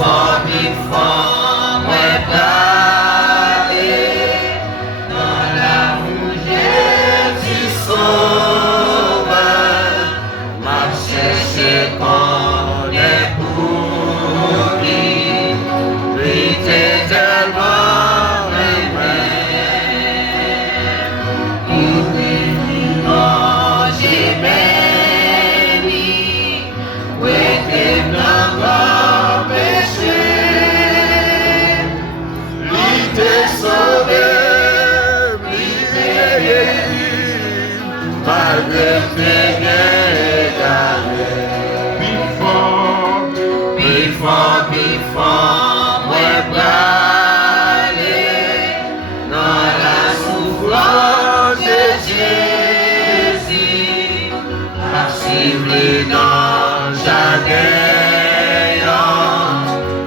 before, ouais, parler dans la fougère du sauveur, m'a cherché qu'on est pour lui, lui t'es tellement aimé. Oh, j'ai béni, oui, t'es dans mon péché. Lui t'es sauvé, lui t'es guéri, malgré tes égarés. Before, ouais, parler dans la souffrance de Jésus, assis dans jardin,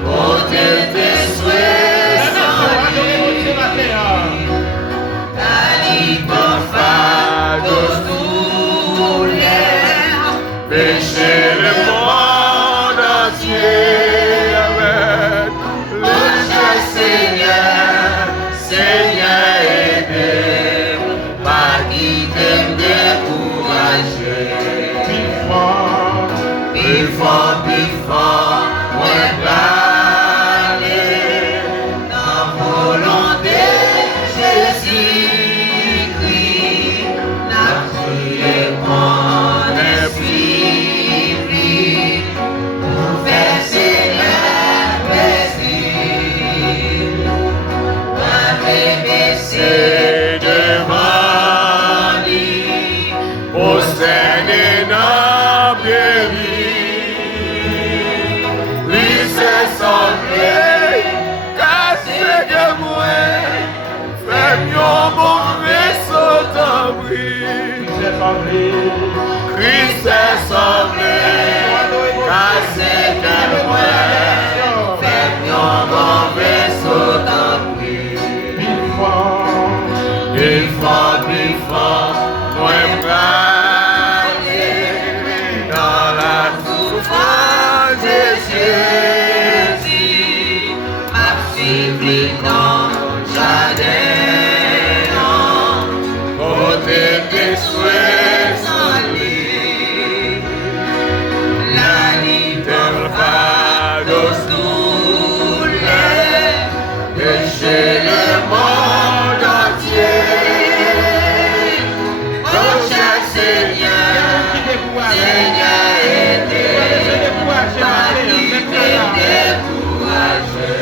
côté tes souhaits sans lui, Dali ton fardeau douleur, péché le monde entier avec le cher Seigneur aidé, pas qui t'aime décourager. Before, ouais, parler dans volonté Jésus-Christ, n'a prié qu'on est suivi pour faire Seigneur plaisir. M'avait baissé devant lui, prosterné dans péri. Lui c'est sauvé, car c'est que moi, fait mon bon vaisseau d'abri. Christ est sauvé, car c'est que moi, fait mon bon vaisseau d'abri. Before, moi praler dans la souffrance de Jésus, m'a suivi dans jardin, côté des souhaits sans lui, la ligne de fardeau douleur, péché le monde entier. Seigneur aidé, pas qui t'es découragé.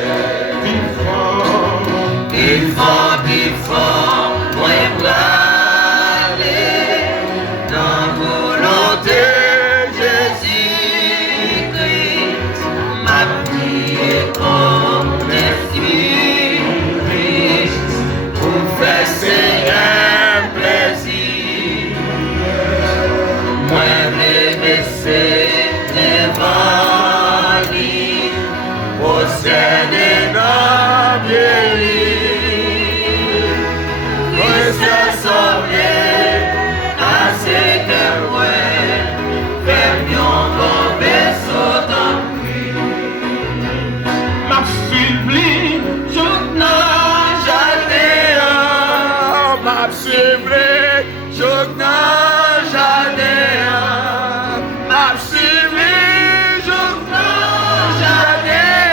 Before, moi parler dans volonté Jésus-Christ, m'a prié comme les filles pour faire Seigneur plaisir. Moi c'est devant lui, possédé dans vieilli. Moi c'est sauvé, car c'est que moi, fait mon bon vaisseau dans lui. M'a suivi, je n'en jardin, m'a suivi, je n'en jardin. M'a suivi, je n'en jardin,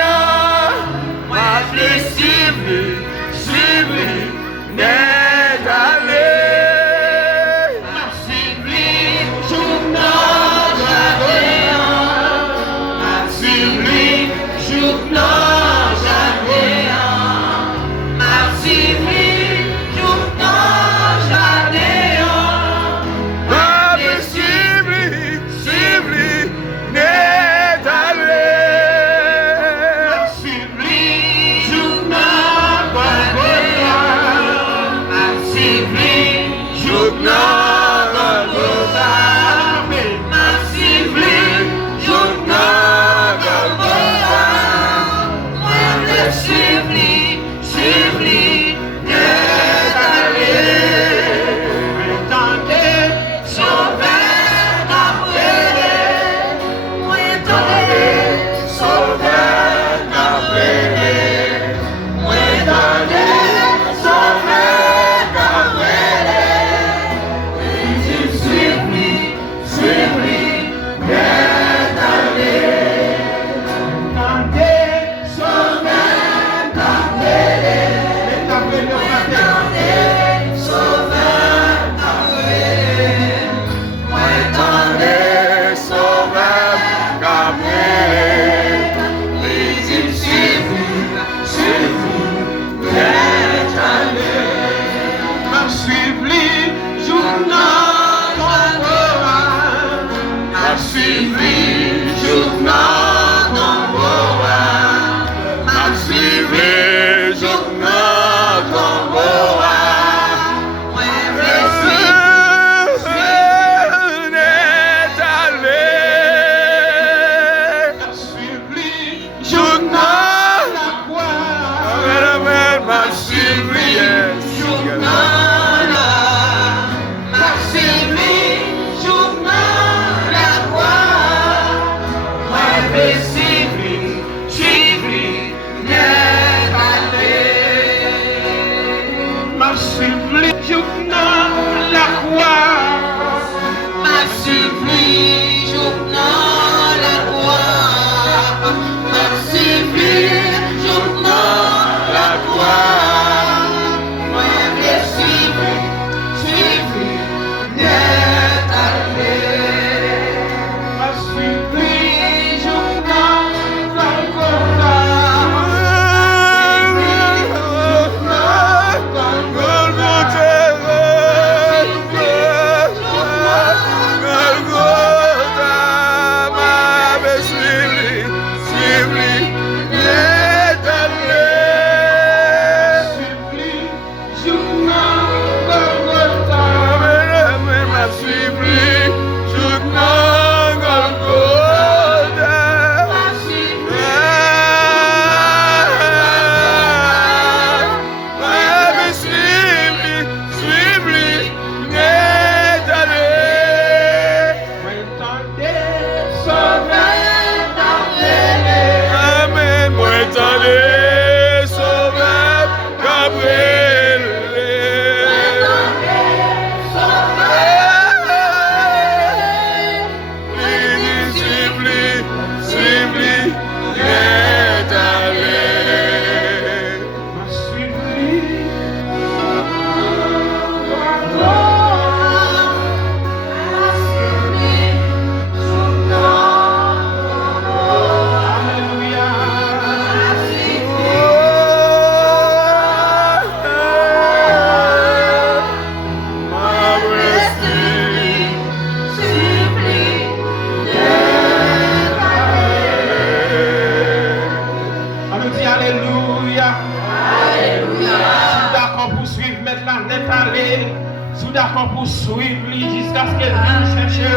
Sous d'accord pour suivre lui jusqu'à ce qu'elle vienne chercher.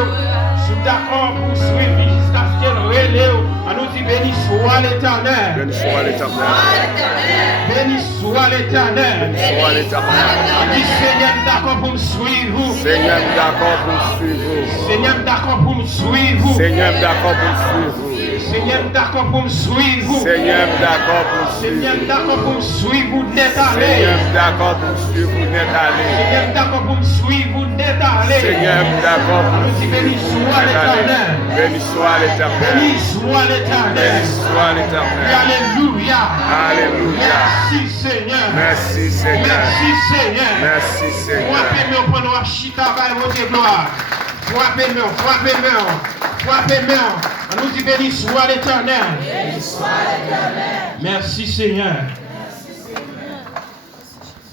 Sous d'accord pour suivre lui jusqu'à ce qu'elle relève. On nous dit béni soit l'Éternel. Béni soit l'Éternel. Béni soit l'Éternel. Béni soit l'Éternel. On dit Seigneur d'accord pour me suivre. Seigneur d'accord pour me suivre. Seigneur d'accord pour me suivre. Seigneur d'accord pour me suivre. Seigneur d'accord pour me suivre. Seigneur d'accord pour me Seigneur suivre. d'accord pour me suivre net aller. Seigneur d'accord pour me suivre net aller. Seigneur d'accord pour me suivre net aller. Seigneur d'accord pour me Nous dit béni suivre soit net aller. l'Éternel. Béni soit l'Éternel. Béni soit l'Éternel. Béni soit l'Éternel. Alléluia. Alléluia. Merci Seigneur. Merci Seigneur. Merci Seigneur. Merci Seigneur. Frappez-moi pendant la chita par votre gloire. Frappez-moi, frappez-moi, frappez-moi. On nous dit béni soit l'Éternel. Merci Seigneur.